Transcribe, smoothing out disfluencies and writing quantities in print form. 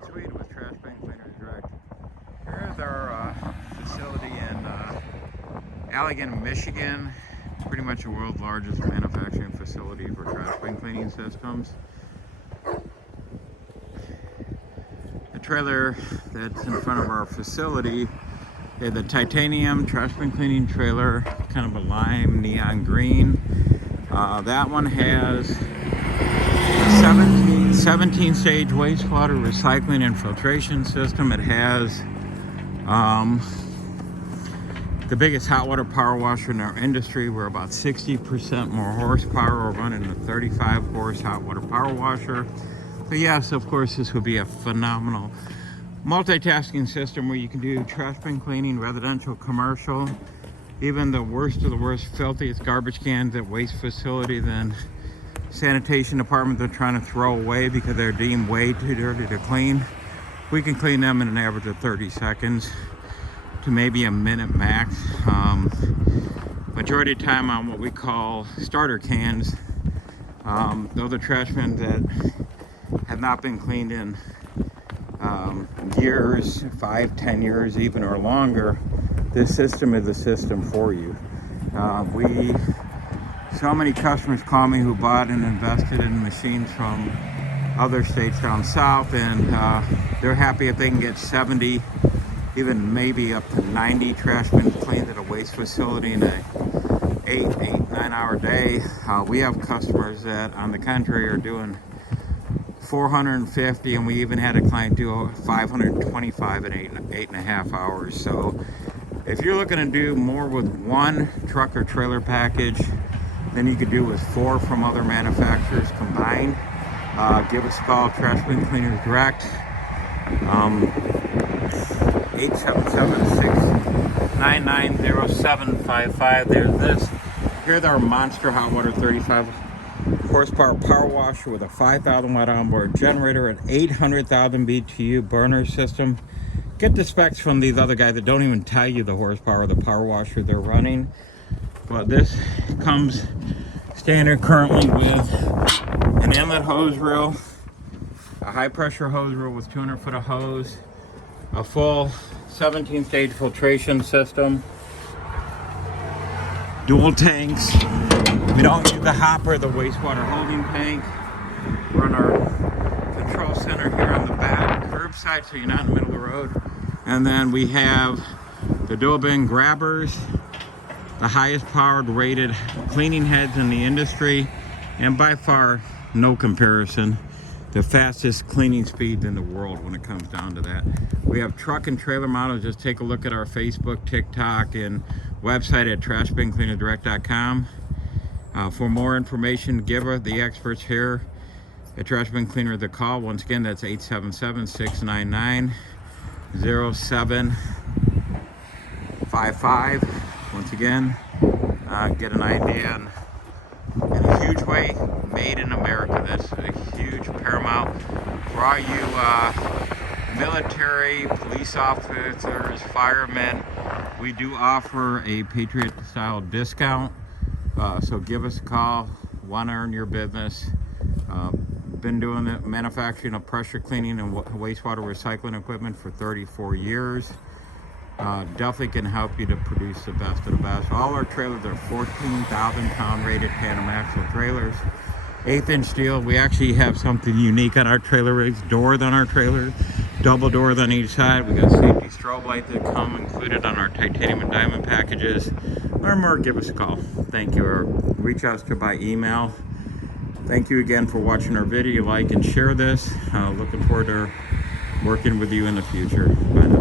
Matt Sweet with Trash Bin Cleaners Direct. Here's our facility in Allegan, Michigan. Pretty much the world's largest manufacturing facility for trash bin cleaning systems. The trailer that's in front of our facility is the titanium trash bin cleaning trailer, kind of a lime neon green. That one has 17 stage wastewater recycling and filtration system. It has the biggest hot water power washer in our industry. We're about 60% more horsepower. We're running a 35 horse hot water power washer. So yes, of course, this would be a phenomenal multitasking system where you can do trash bin cleaning, residential, commercial, even the worst of the worst, filthiest garbage cans at waste facility, then sanitation department they're trying to throw away because they're deemed way too dirty to clean. We can clean them in an average of 30 seconds to maybe a minute max. Majority of the time on what we call starter cans, those are trash bins that have not been cleaned in years, 5-10 years even or longer. This system is a system for you. So many customers call me who bought and invested in machines from other states down south, and they're happy if they can get 70, even maybe up to 90 trash bins cleaned at a waste facility in a 8-9 hour day. We have customers that on the contrary are doing 450, and we even had a client do 525 in 8.5 hours. So if you're looking to do more with one truck or trailer package than you could do with 4 from other manufacturers combined, give us a call, Trash Bin Cleaners Direct, 877-699-0755. There's this. Here's our monster hot water 35 horsepower power washer with a 5,000 watt onboard generator, an 800,000 BTU burner system. Get the specs from these other guys that don't even tell you the horsepower of the power washer they're running. But this comes standard currently with an inlet hose reel, a high pressure hose reel with 200 foot of hose, a full 17 stage filtration system, dual tanks. We don't use the hopper, the wastewater holding tank. We're in our control center here on the back, curbside, so you're not in the middle of the road. And then we have the dual bin grabbers, the highest powered rated cleaning heads in the industry, and by far no comparison, the fastest cleaning speeds in the world when it comes down to that. We have truck and trailer models. Just take a look at our Facebook, TikTok, and website at trashbincleanerdirect.com. For more information, give the experts here at Trash Bin Cleaner the call. Once again, that's 877-699-0755. Once again, get an idea, and in a huge way, made in America. That's a huge paramount for all you military, police officers, firemen. We do offer a Patriot style discount, so give us a call. Want to earn your business. Been doing the manufacturing of pressure cleaning and wastewater recycling equipment for 34 years. Definitely can help you to produce the best of the best. All our trailers are 14,000 pound rated Panamaxle trailers, 1/8-inch steel. We actually have something unique on our trailer rigs, doors on our trailer, double doors on each side. We got safety strobe lights that come included on our titanium and diamond packages. Learn more, give us a call. Thank you, or reach out to by email. Thank you again for watching our video. Like and share this. Looking forward to working with you in the future. Bye now.